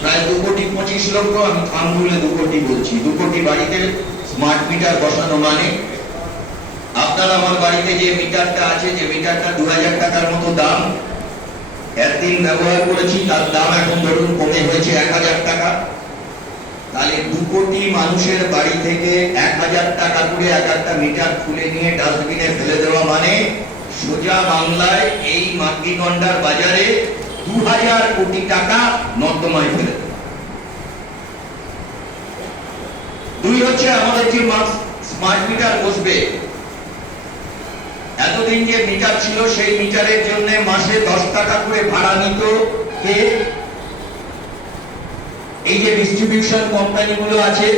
প্রায় 2,25,00,000। আমি থামগুলো 2 কোটি বলছি। 2 কোটি বাড়িতে স্মার্ট মিটার বসানো মানে আপনার আমার বাড়িতে যে মিটারটা আছে, যে মিটারটা 2,000 টাকার মতো দাম, একদিন ব্যবহার করেছি, তার দাম এখন ধরুন কমে হয়েছে 1,000 টাকা। তাহলে 2 কোটি মানুষের বাড়ি থেকে 1,000 টাকা করে এক একটা মিটার খুলে নিয়ে ডাস্টবিনে ফেলে দেওয়া মানে সোজা বাংলায় এই মাতৃগন্ডার বাজারে 2,000 কোটি টাকা নর্দমায় ফেলে দেওয়া। 2 হচ্ছে আমাদের যে স্মার্ট মিটার বসবে, এতদিন যে মিটার ছিল সেই মিটারের জন্য মাসে 10 টাকা করে ভাড়া নিত কে? এই যে ডিস্ট্রিবিউশন কোম্পানিগুলো আছে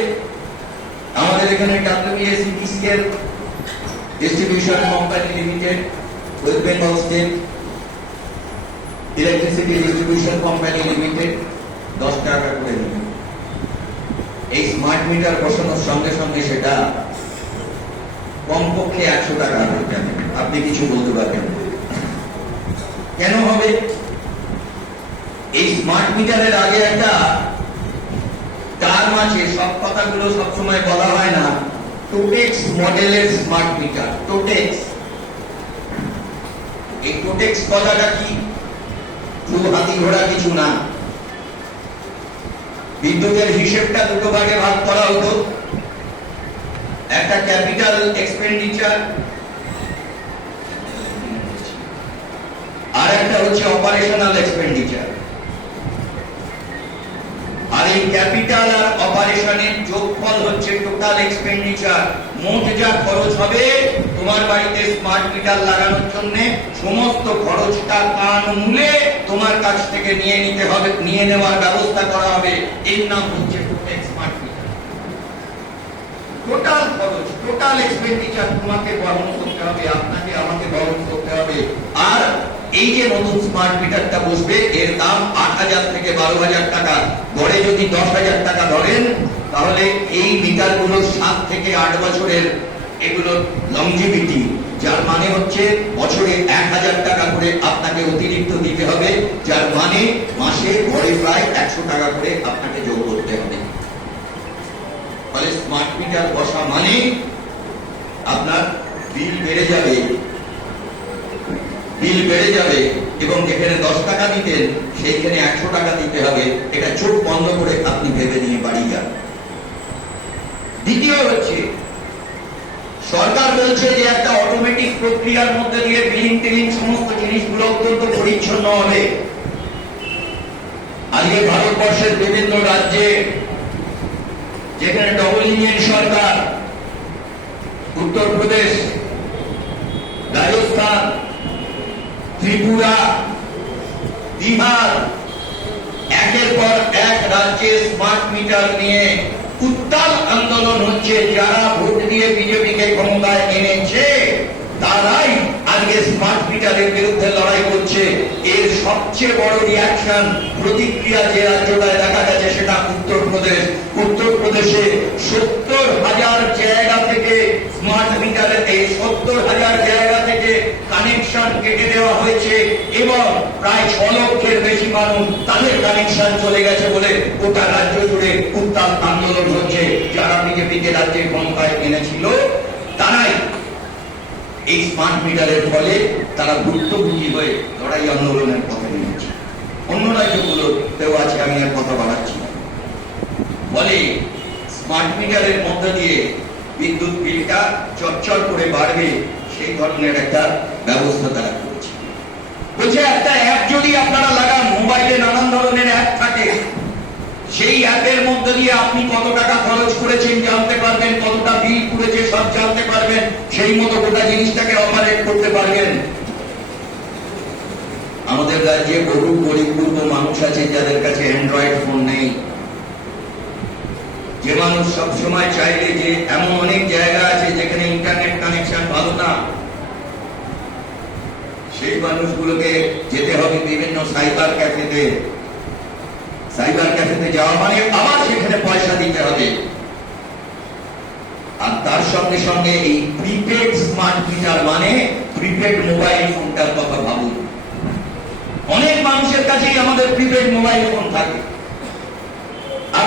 আমাদের এখানে, WSEPCL distribution company limited, West Bengal state electricity distribution company limited 10 টাকা করে নিত। এই স্মার্ট মিটার বসানোর সঙ্গে সঙ্গে সেটা কমপক্ষে 100 টাকা হয়ে যাবে। আপনি কিছু বলতে পারবেন কেন হবে? এই স্মার্ট মিটারের আগে একটা টার্ম আছে, সব কথাগুলো সবসময় বলা হয় না। টোটেক্স মডেলের স্মার্ট মিটার, টোটেক্স। এই টোটেক্স কথাটা কি? শুধু হাতি ঘোড়া কিছু না। বিদ্যুতের হিসেবটা 2 ভাগে ভাগ করা হতো। একটা ক্যাপিটাল এক্সপেন্ডিচার, আর একটা হচ্ছে অপারেশনাল এক্সপেন্ডিচার। আর এই ক্যাপিটাল আর অপারেশনের যোগফল হচ্ছে টোটাল এক্সপেন্ডিচার। মোট যা খরচ হবে তোমার বাড়িতে স্মার্ট মিটার লাগানোর জন্য, সমস্ত খরচটা কান মূলে তোমার কাছ থেকে নিয়ে নেওয়ার ব্যবস্থা করা হবে। এর নাম হচ্ছে টোটেক্স স্মার্ট মিটার। টোটাল খরচ, টোটাল এক্সপেন্ডিচার তোমাকে বহন করতে হবে, আপনাকে আমাকে বহন করতে হবে। আর এই যে নতুন স্মার্ট মিটারটা বসবে, এর দাম 8,000 থেকে 12,000 টাকা। গড়ে যদি 10,000 টাকা ধরেন, তাহলে এই মিটারগুলো 7 থেকে 8 বছরের এগুলোর লংজিভিটি, যার মানে হচ্ছে বছরে 1,000 টাকা করে আপনাকে অতিরিক্ত দিতে হবে, যার মানে মাসে গড়ে প্রায় 100 টাকা করে আপনাকে যোগ করতে হবে। ফলে স্মার্ট মিটার বসা মানে আপনার বিল বেড়ে যাবে, বিল বেড়ে যাবে, এবং যেখানে 10 টাকা দিতেন সেইখানে 100 টাকা দিতে হবে। এটা চোখ বন্ধ করে আপনি ভেবে নিয়ে বাড়ি যান। দ্বিতীয় হচ্ছে, সরকার বলছে যে একটা অটোমেটিক প্রক্রিয়ার মধ্যে দিয়ে বিলিং টিলিং সমস্ত জিনিসগুলো অত্যন্ত পরিচ্ছন্ন হবে। আজকে ভারতবর্ষের বিভিন্ন রাজ্যে যেখানে ডবল ইঞ্জিন সরকার, উত্তরপ্রদেশ, রাজস্থান, ত্রিপুরা, বিহার, একের পর এক রাজ্যে স্মার্ট মিটার নিয়ে উত্তাল আন্দোলন হচ্ছে। যারা ভোট দিয়ে বিজেপিকে ক্ষমতায় এনেছে তারাই আজকে স্মার্ট মিটারের বিরুদ্ধে লড়াই করছে। এর সবচেয়ে বড় রিয়াকশন, প্রতিক্রিয়া যে রাজ্যটায় দেখা গেছে সেটা উত্তরপ্রদেশ। উত্তরপ্রদেশে 70,000 জায়গা থেকে স্মার্ট মিটারের, এই 70,000 জায়গা থেকে কানেকশন কেটে দেওয়া হয়েছে, এবং প্রায় 6 লক্ষের বেশি মানুষ তাদের কানেকশন চলে গেছে বলে গোটা রাজ্য জুড়ে উত্তাল আন্দোলন হচ্ছে। যারা বিজেপিকে রাজ্যের ক্ষমতায় এনেছিল তারাই এই স্মার্ট মিটারের ফলে তারা ভুক্তভোগী হয়ে লড়াই আন্দোলনের পথে নেমেছে। অন্য রাজ্যগুলোতেও আছে, আমি আর কথা বাড়াচ্ছি না। ফলে স্মার্ট মিটারের মধ্য দিয়ে বিদ্যুৎ বিলটা চটচট করে বাড়বে, সেই ধরনের একটা ব্যবস্থা তারা করেছে। বলছে একটা অ্যাপ যদি আপনারা লাগান, মোবাইলে নানান ধরনের অ্যাপ থাকে, সেই অ্যাপের মধ্যে দিয়ে আপনি কত টাকা খরচ করেছেন জানতে পারবেন, কতটা বিল করেছে সব জানতে পারবেন, সেই মতো গোটা জিনিসটাকে অপারেট করতে পারবেন। আমাদের রাজ্যে বহু পরিপূর্ণ মানুষ আছে যাদের কাছে অ্যান্ড্রয়েড ফোন নেই। যে মানুষ সবসময় চাইলে যে এমন অনেক জায়গা আছে যেখানে ইন্টারনেট কানেকশন ভালো না, সেই মানুষগুলোকে যেতে হবে বিভিন্ন সাইবার ক্যাফেতে। সাইবার ক্যাফেতে যাওয়া মানে আবার সেখানে পয়সা দিতে হবে। আর তার সঙ্গে সঙ্গে এই প্রিপেড স্মার্ট মিটার মানে প্রিপেড মোবাইল ফোনটার কথা ভাবুন। অনেক মানুষের কাছেই আমাদের প্রিপেড মোবাইল ফোন থাকে।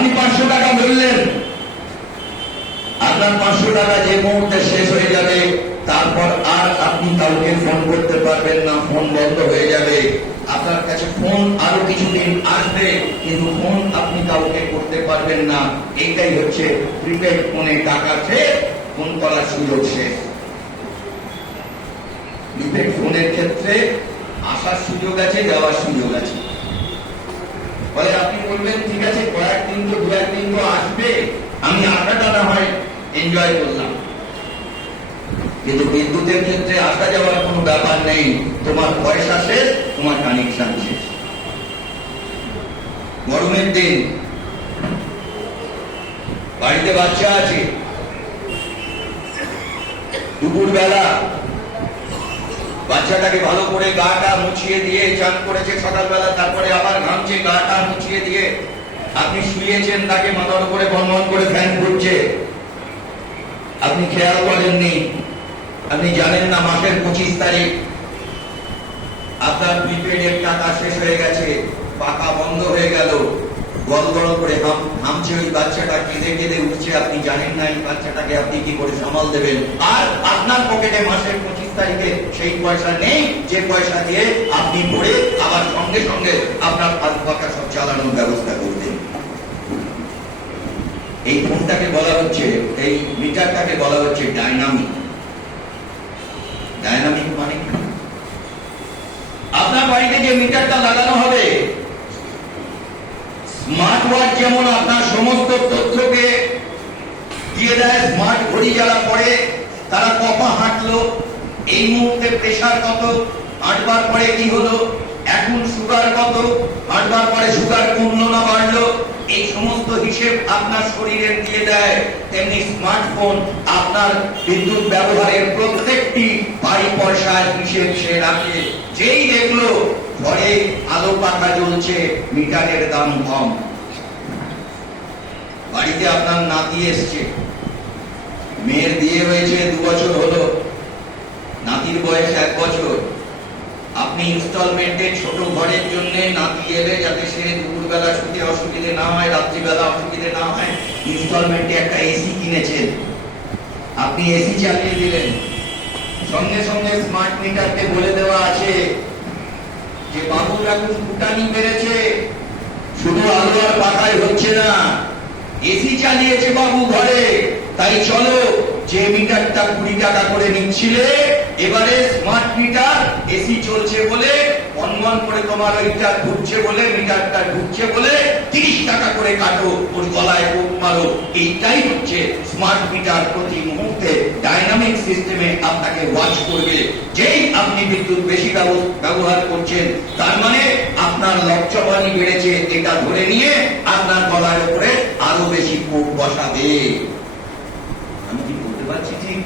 আপনি 500 টাকা বললেন, আপনার 500 টাকা যে মুহূর্তে শেষ হয়ে যাবে তারপর আর আপনি কাউকে ফোন করতে পারবেন না, ফোন বন্ধ হয়ে যাবে। আপনার কাছে ফোন আরো কিছুদিন আসবে, কিন্তু ফোন আপনি কাউকে করতে পারবেন না। এইটাই হচ্ছে প্রিপেড ফোনে টাকা শেষ, ফোন করার সুযোগ শেষ। প্রিপেড ফোনের ক্ষেত্রে আসার সুযোগ আছে, যাওয়ার সুযোগ আছে। বলে আপনি বলবেন ঠিক আছে কয়েকদিন তো দু একদিন তো আসবে, আমি আসাটা না হয় এনজয় করলাম, কিন্তু বিদ্যুতের ক্ষেত্রে আসা যাওয়ার কোনো ব্যাপার নেই। তোমার পয়সা শেষ, তোমার কানেকশন শেষ। গরমের দিন, বাড়িতে বাচ্চা আছে, দুপুর বেলা বাচ্চাটাকে ভালো করে গাটা মুছিয়ে দিয়ে চান করেছে সকালবেলা, তারপরে আবার ঘামছে, গাটা মুছিয়ে দিয়ে আপনি শুয়েছেন, তাকে মাথার উপরে বনবন করে ফ্যান ঘুরছে, আপনি খেয়াল করেননি, আপনি জানেন না মাসের 25 তারিখ আপনার প্রিপেডের টাকা শেষ হয়ে গেছে, পাকা বন্ধ হয়ে গেল, গলগল করে হামছে ওই বাচ্চাটা, কেঁদে কেঁদে উঠছে, আপনি জানেন না এই বাচ্চাটাকে আপনি কি করে সামাল দেবেন। আর আপনার পকেটে মাসের 25 তারিখে সেই পয়সা নেই যে পয়সা দিয়ে আপনি পড়ে আবার সঙ্গে সঙ্গে আপনার পাকা সব চালানোর ব্যবস্থা করবেন। এই ফোনটাকে বলা হচ্ছে, এই মিটারটাকে বলা হচ্ছে ডাইনামিক। ডাইনামিক মানে আপনার বাড়িতে যে মিটারটা লাগানো হবে, স্মার্ট ওয়াচ যেমন আপনার সমস্ত তথ্যকে দিয়ে দেয়, স্মার্ট ঘড়ি যারা পড়ে তারা কপা হাঁটলো, এই মুহূর্তে প্রেসার কত, হাঁটবার পরে কি হলো, এখন সুগার কত, হাঁটবার পরে সুগার কমলো না বাড়লো, এই সমস্ত হিসেব আপনার শরীরের দিয়ে দেয়। তেমনি স্মার্টফোন আপনার বিদ্যুৎ ব্যবহারের প্রত্যেকটি বাড়ি পয়সার হিসেব সে রাখে। যেই দেখলো ঘরে আলো পাখা জ্বলছে, মিটারের দাম কম, বাড়িতে আপনার নাতি এসছে, মেয়ের বিয়ে হয়েছে 2 বছর হলো, নাতির বয়স 1 বছর, আপনি ইনস্টলমেন্টে ছোট ঘরের জন্য নাতি এলে যাতে সে দুপুরবেলা শুতে অসুবিধে না হয়, রাত্রিবেলা অসুবিধে না হয়, ইনস্টলমেন্টে একটা এসি কিনেছেন, আপনি এসি চালিয়ে দিলেন, সঙ্গে সঙ্গে স্মার্ট মিটারকে বলে দেওয়া আছে যে বাবুর এখন ফুটানি বেড়েছে, শুধু আলো আর পাখায় হচ্ছে না, এসি চালিয়েছে বাবু ঘরে, তাই চলো যে মিটারটা 20 টাকা করে নিচ্ছিলে এবারে স্মার্ট মিটার, এসি চলছে বলে অনমন করে তোমার ওইটা ঘুরছে বলে, মিটারটা ঢুকছে বলে 30 টাকা করে কাটো, ওর গলায় কোপ মারো। এইটাই হচ্ছে স্মার্ট মিটার। প্রতি মুহূর্তে ডাইনামিক সিস্টেমে আপনাকে ওয়াচ করবে। যেই আপনি বিদ্যুৎ বেশি ব্যবহার করছেন, তার মানে আপনার লক্ষ্যবাণী বেড়েছে, এটা ধরে নিয়ে আপনার গলার উপরে আরো বেশি কোপ বসাবে। আমি কি বলতে পারছি ঠিক?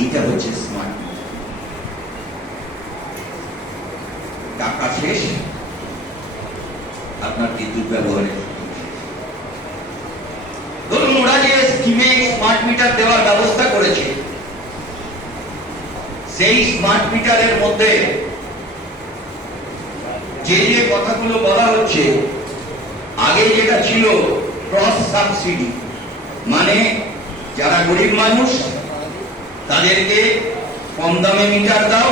এইটা হচ্ছে স্মার্ট মিটার। টাকা শেষ, আপনার বিদ্যুৎ ব্যবহারে। ধরুন ওরা যে স্কিমে স্মার্ট মিটার দেওয়ার ব্যবস্থা করেছে, সেই স্মার্ট মিটারের মধ্যে যে যে কথাগুলো বলা হচ্ছে, আগে যেটা ছিল ক্রস সাবসিডি, মানে যারা গরিব মানুষ তাদেরকে কম দামে মিটার দাও,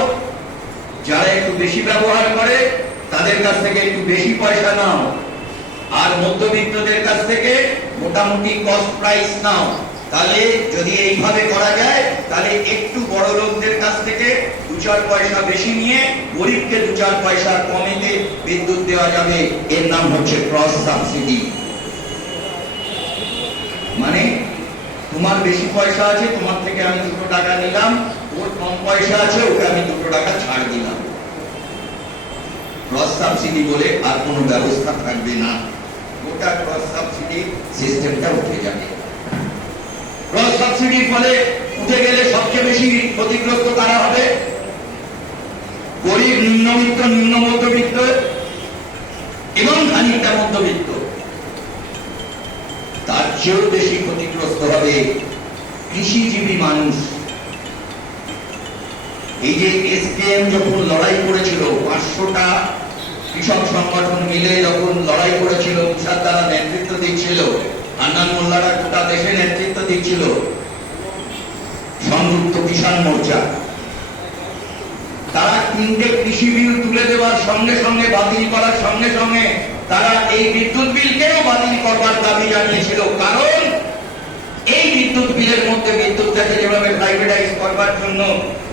যারা একটু বেশি ব্যবহার করে তাদের কাছ থেকে একটু বেশি পয়সা নাও, আর মধ্যবিত্তদের কাছ থেকে মোটামুটি কস্ট প্রাইস নাও। তাহলে যদি এইভাবে করা যায়, তাহলে একটু বড় লোকদের কাছ থেকে 2-4 পয়সা বেশি নিয়ে গরিবকে 2-4 পয়সা কমেতে বিদ্যুৎ দেওয়া যাবে। এর নাম হচ্ছে ক্রস সাবসিডি। মানে তোমার বেশি পয়সা আছে, তোমার থেকে আমি 2 টাকা নিলাম, ওর কম পয়সা আছে, ওকে আমি 2 টাকা ছাড় দিলাম। ক্রস সাবসিডি বলে আর কোনো ব্যবস্থা থাকবে না, গোটা ক্রস সাবসিডি সিস্টেমটা উঠে যাবে। ক্রস সাবসিডির ফলে উঠে গেলে সবচেয়ে বেশি ক্ষতিগ্রস্ত কারা হবে? গরিব, নিম্নবিত্ত, নিম্ন মধ্যবিত্ত এবং খানিকটা মধ্যবিত্ত। তার চেয়েও বেশি ক্ষতিগ্রস্ত হবে কৃষিজীবী মানুষ। এই যে এসকেএম যখন লড়াই করেছিল 500টা কৃষক সংগঠন মিলে যখন লড়াই করেছিল, তুষার দ্বারা নেতৃত্ব দিচ্ছিল, হান্নান মোল্লারা গোটা দেশে নেতৃত্ব দিচ্ছিল, সংযুক্ত কিষাণ মোর্চা, তারা 3টে কৃষি বিল তুলে দেওয়ার সঙ্গে সঙ্গে, বাতিল করার সঙ্গে সঙ্গে তারা এই বিদ্যুৎ বিলকেও বাতিল করবার দাবি জানিয়েছিল। কারণ এই বিদ্যুৎ বিলের মধ্যে বিদ্যুৎটাকে যেভাবে প্রাইভেটাইজ করবার জন্য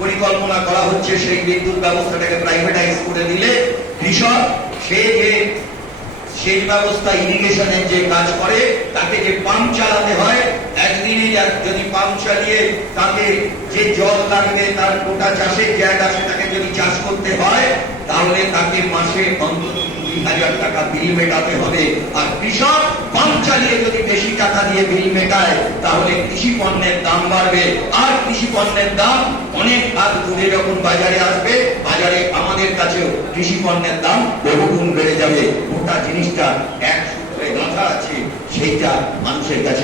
পরিকল্পনা করা হচ্ছে, সেই বিদ্যুৎ ব্যবস্থাটাকে প্রাইভেটাইজ করে দিলে কৃষক সে যে সেচ ব্যবস্থা, ইরিগেশনের যে কাজ করে, তাকে যে পাম্প চালাতে হয়, একদিনে যদি পাম্প চালিয়ে তাকে যে জল লাগবে তার গোটা চাষের জায়গা, সেটাকে যদি চাষ করতে হয়, তাহলে তাকে মাসে অন্তত 20,000 টাকা বিল মেটাতে হবে। আর কৃষক পাম্প চালিয়ে যদি বেশি টাকা দিয়ে বিল মেটায়, তাহলে কৃষি পণ্যের দাম বাড়বে। আর কৃষি পণ্যের দাম অনেক হাত দূরে যখন বাজারে আসবে, বাজারে আমাদের কাছেও কৃষি পণ্যের দাম বহুগুণ বেড়ে যাবে। গোটা জিনিসটা এক সূত্রে গাঁথা আছে, সেইটা মানুষের কাছে